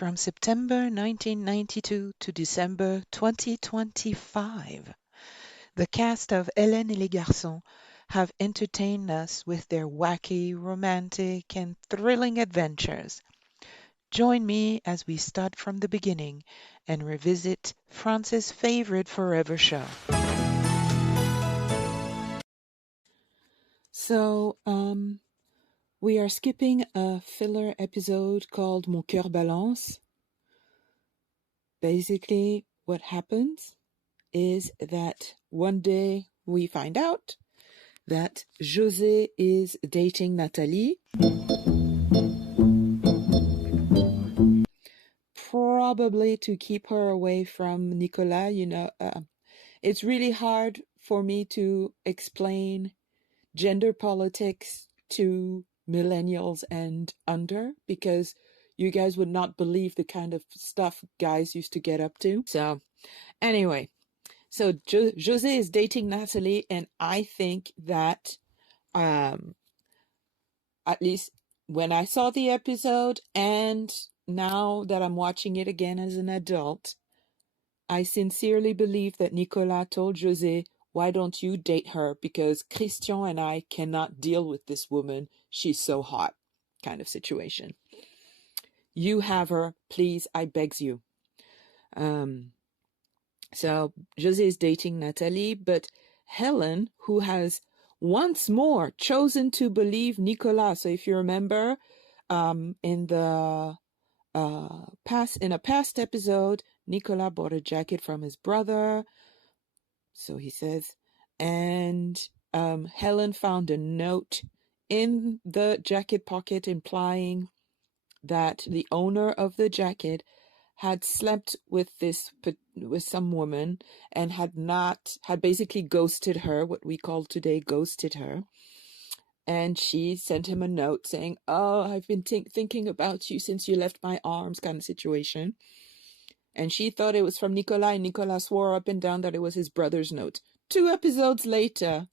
from September 1992 to December 2025. The cast of Hélène et les Garçons have entertained us with their wacky, romantic, and thrilling adventures. Join me as we start from the beginning and revisit France's favorite forever show. So, we are skipping a filler episode called Mon cœur balance. Basically, what happens is that one day we find out that José is dating Nathalie. Probably to keep her away from Nicolas. It's really hard for me to explain gender politics to millennials and under, because you guys would not believe the kind of stuff guys used to get up to. So anyway, so José is dating Nathalie, and I think that at least when I saw the episode and now that I'm watching it again as an adult, I sincerely believe that Nicolas told José, why don't you date her? Because Christian and I cannot deal with this woman. She's so hot, kind of situation. You have her, please, I begs you. So José is dating Nathalie, but Helen, who has once more chosen to believe Nicolas. So if you remember, in a past episode, Nicolas bought a jacket from his brother. So he says, and Helen found a note in the jacket pocket implying that the owner of the jacket had slept with some woman and had basically ghosted her, what we call today ghosted her. And she sent him a note saying, oh, I've been thinking about you since you left my arms, kind of situation. And she thought it was from Nicolas, and Nicolas swore up and down that it was his brother's note. 2 episodes later,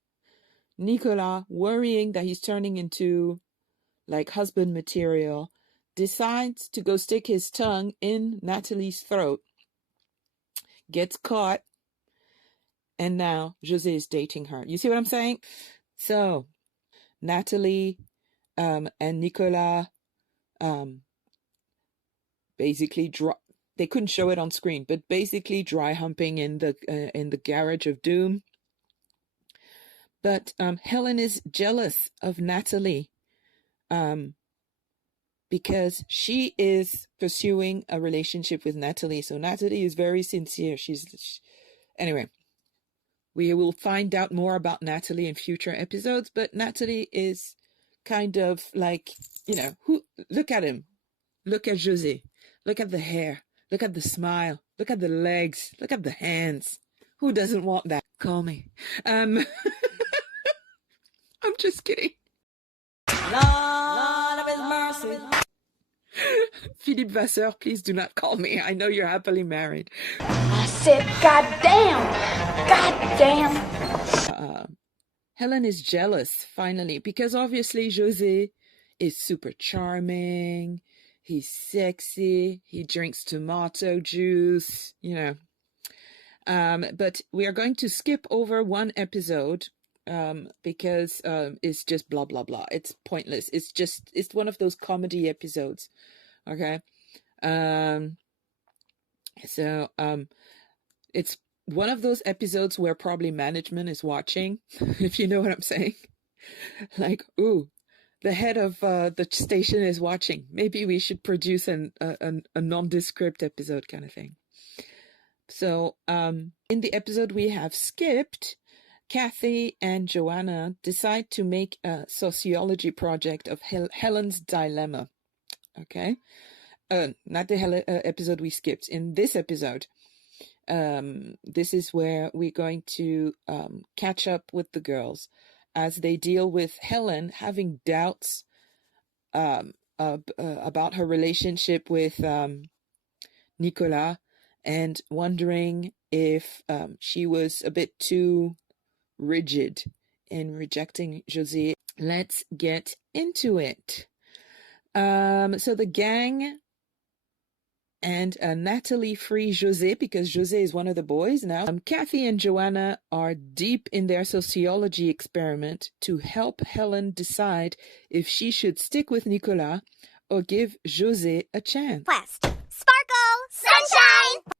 Nicolas, worrying that he's turning into like husband material, decides to go stick his tongue in Nathalie's throat, gets caught, and now José is dating her. You see what I'm saying? So Nathalie and Nicolas basically they couldn't show it on screen, but basically dry humping in the garage of doom. But Helen is jealous of Nathalie because she is pursuing a relationship with Nathalie. So Nathalie is very sincere. Anyway, we will find out more about Nathalie in future episodes, but Nathalie is kind of like, look at him. Look at José. Look at the hair. Look at the smile. Look at the legs. Look at the hands. Who doesn't want that? Call me. I'm just kidding. Lord of his mercy. Philippe Vasseur, please do not call me. I know you're happily married. I said, goddamn. Helen is jealous, finally, because obviously José is super charming. He's sexy. He drinks tomato juice, But we are going to skip over one episode because it's just blah, blah, blah. It's pointless. It's one of those comedy episodes. Okay. So it's one of those episodes where probably management is watching, if you know what I'm saying. Like, ooh. The head of the station is watching. Maybe we should produce a nondescript episode kind of thing. So in the episode we have skipped, Kathy and Joanna decide to make a sociology project of Helen's dilemma. Okay? Not the episode we skipped. In this episode, this is where we're going to catch up with the girls as they deal with Helen having doubts about her relationship with Nicolas and wondering if she was a bit too rigid in rejecting José. Let's get into it. So the gang and Natalie free José because José is one of the boys now. Kathy and Joanna are deep in their sociology experiment to help Helen decide if she should stick with Nicolas or give José a chance. Quest. Sparkle! Sunshine!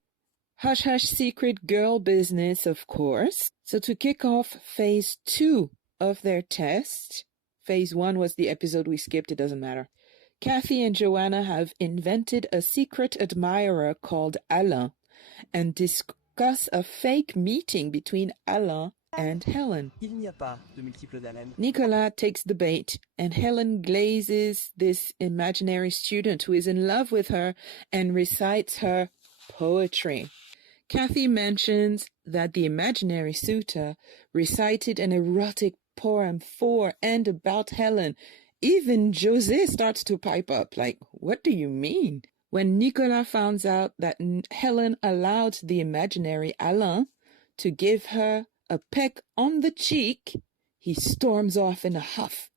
Hush hush secret girl business, of course. So to kick off phase 2 of their test, phase 1 was the episode we skipped, it doesn't matter. Kathy and Joanna have invented a secret admirer called Alain and discuss a fake meeting between Alain and Helen. Il n'y a pas de multiple d'Hélène. Nicolas takes the bait and Helen glazes this imaginary student who is in love with her and recites her poetry. Kathy mentions that the imaginary suitor recited an erotic poem for and about Helen. Even José starts to pipe up, like, what do you mean? When Nicolas finds out that Helen allowed the imaginary Alain to give her a peck on the cheek, he storms off in a huff,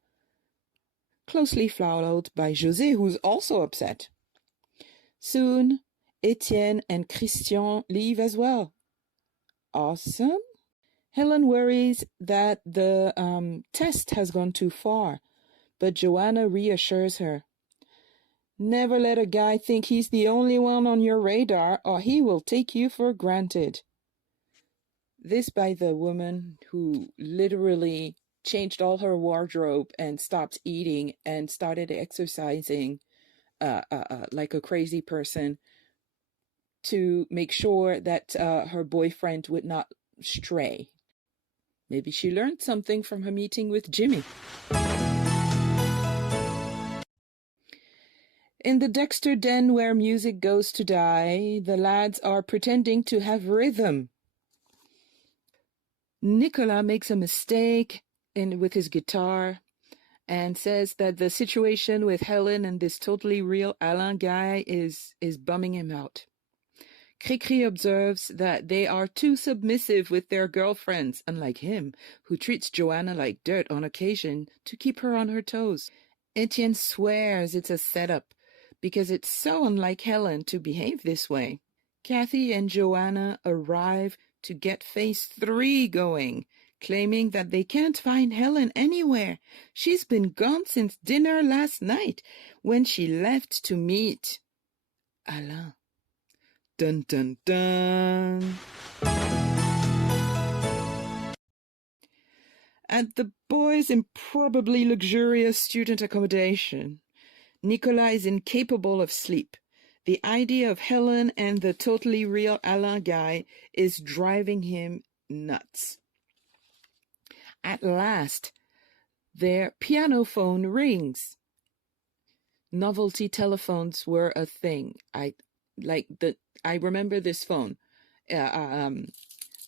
closely followed by José, who's also upset. Soon, Etienne and Christian leave as well. Awesome. Helen worries that the test has gone too far, but Joanna reassures her. Never let a guy think he's the only one on your radar, or he will take you for granted. This by the woman who literally changed all her wardrobe and stopped eating and started exercising like a crazy person to make sure that her boyfriend would not stray. Maybe she learned something from her meeting with Jimmy. In the Dexter den where music goes to die, the lads are pretending to have rhythm. Nicolas makes a mistake with his guitar and says that the situation with Helen and this totally real Alain guy is bumming him out. Cricri observes that they are too submissive with their girlfriends, unlike him, who treats Joanna like dirt on occasion to keep her on her toes. Etienne swears it's a setup, because it's so unlike Helen to behave this way. Kathy and Joanna arrive to get phase 3 going, claiming that they can't find Helen anywhere. She's been gone since dinner last night, when she left to meet Alain. Dun dun dun. At the boys' improbably luxurious student accommodation, Nicolas is incapable of sleep. The idea of Helen and the totally real Alain guy is driving him nuts. At last, their piano phone rings. Novelty telephones were a thing. I remember this phone.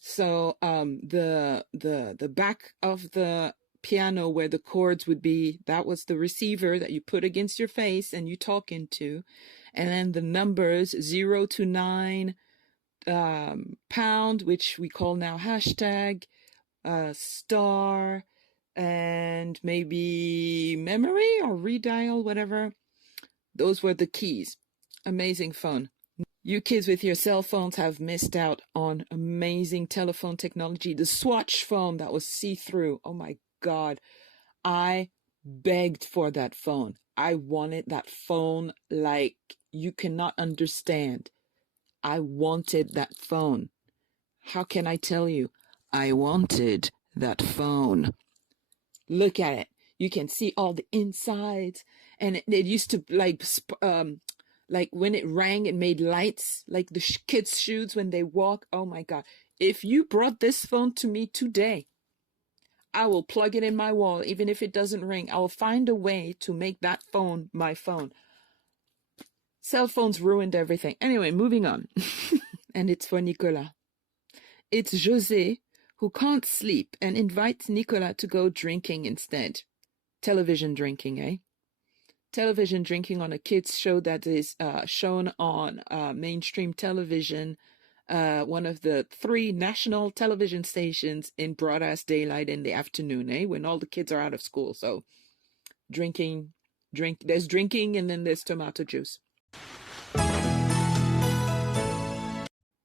So the back of the piano where the chords would be, that was the receiver that you put against your face and you talk into, and then the numbers 0 to 9, pound, which we call now hashtag, star, and maybe memory or redial, whatever. Those were the keys. Amazing phone. You kids with your cell phones have missed out on amazing telephone technology. The Swatch phone that was see-through. Oh my God. I begged for that phone. I wanted that phone like you cannot understand. I wanted that phone. How can I tell you? I wanted that phone. Look at it. You can see all the insides. And it used to like when it rang, it made lights, like the kids' shoes when they walk. Oh my God. If you brought this phone to me today, I will plug it in my wall, even if it doesn't ring. I will find a way to make that phone my phone. Cell phones ruined everything. Anyway, moving on. And it's for Nicolas. It's José who can't sleep and invites Nicolas to go drinking instead. Television drinking, eh? Television drinking on a kids show that is shown on mainstream television, one of the 3 national television stations in broad-ass daylight in the afternoon, when all the kids are out of school. So there's drinking and then there's tomato juice.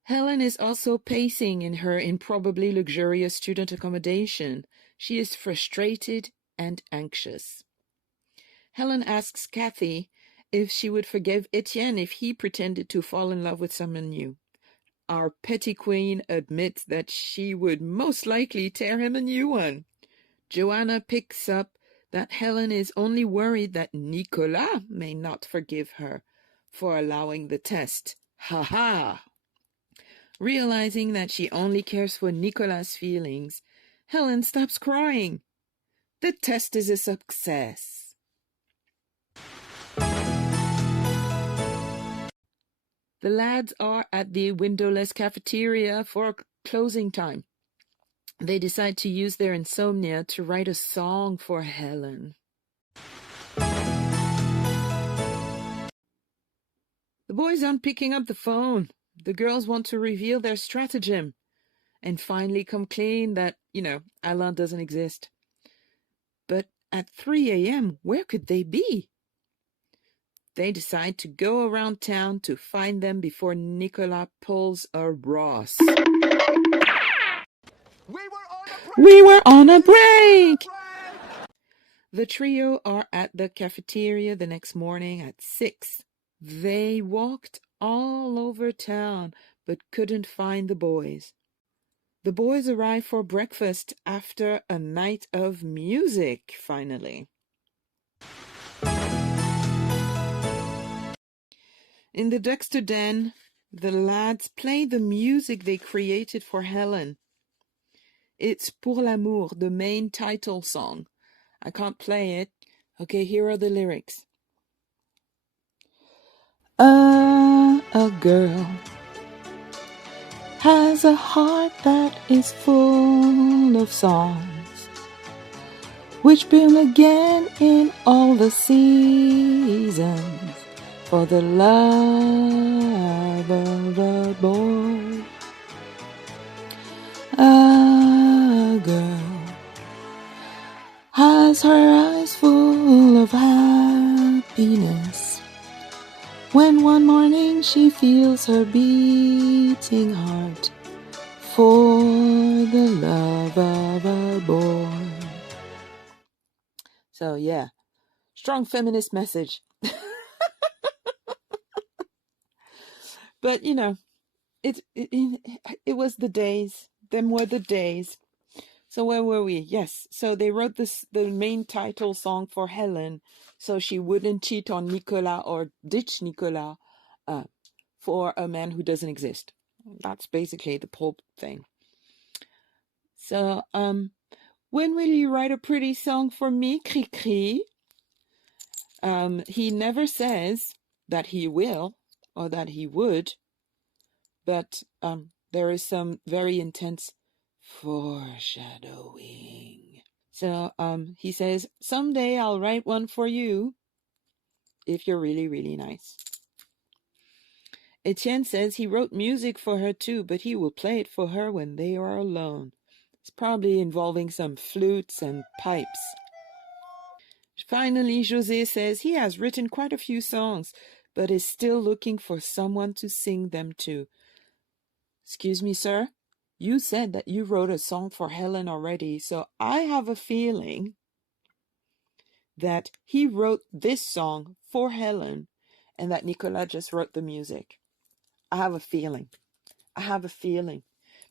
Helen is also pacing in her improbably luxurious student accommodation. She is frustrated and anxious. Helen asks Kathy if she would forgive Etienne if he pretended to fall in love with someone new. Our petty queen admits that she would most likely tear him a new one. Joanna picks up that Helen is only worried that Nicolas may not forgive her for allowing the test. Ha ha! Realizing that she only cares for Nicolas' feelings, Helen stops crying. The test is a success. The lads are at the windowless cafeteria for closing time. They decide to use their insomnia to write a song for Helen. The boys aren't picking up the phone. The girls want to reveal their stratagem and finally come clean that, Alain doesn't exist. But at 3 a.m., where could they be? They decide to go around town to find them before Nicolas pulls a Ross. We were on a break! The trio are at the cafeteria the next morning at 6. They walked all over town but couldn't find the boys. The boys arrive for breakfast after a night of music, finally. In the Dexter Den, the lads play the music they created for Helen. It's Pour l'amour, the main title song. I can't play it. Okay, here are the lyrics. A girl has a heart that is full of songs, which bloom again in all the seasons, for the love of a boy. A girl has her eyes full of happiness when one morning she feels her beating heart for the love of a boy. So yeah, strong feminist message. But it was the days. Them were the days. So where were we? Yes. So they wrote the main title song for Helen, so she wouldn't cheat on Nicolas or ditch Nicolas for a man who doesn't exist. That's basically the whole thing. So, when will you write a pretty song for me, Cri-Cri? He never says that he will or that he would, but there is some very intense foreshadowing. So he says, someday I'll write one for you if you're really, really nice. Etienne says he wrote music for her too, but he will play it for her when they are alone. It's probably involving some flutes and pipes. Finally, José says he has written quite a few songs, but is still looking for someone to sing them to. Excuse me, sir? You said that you wrote a song for Helen already, so I have a feeling that he wrote this song for Helen and that Nicolas just wrote the music. I have a feeling.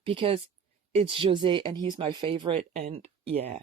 Because it's José and he's my favorite, and yeah.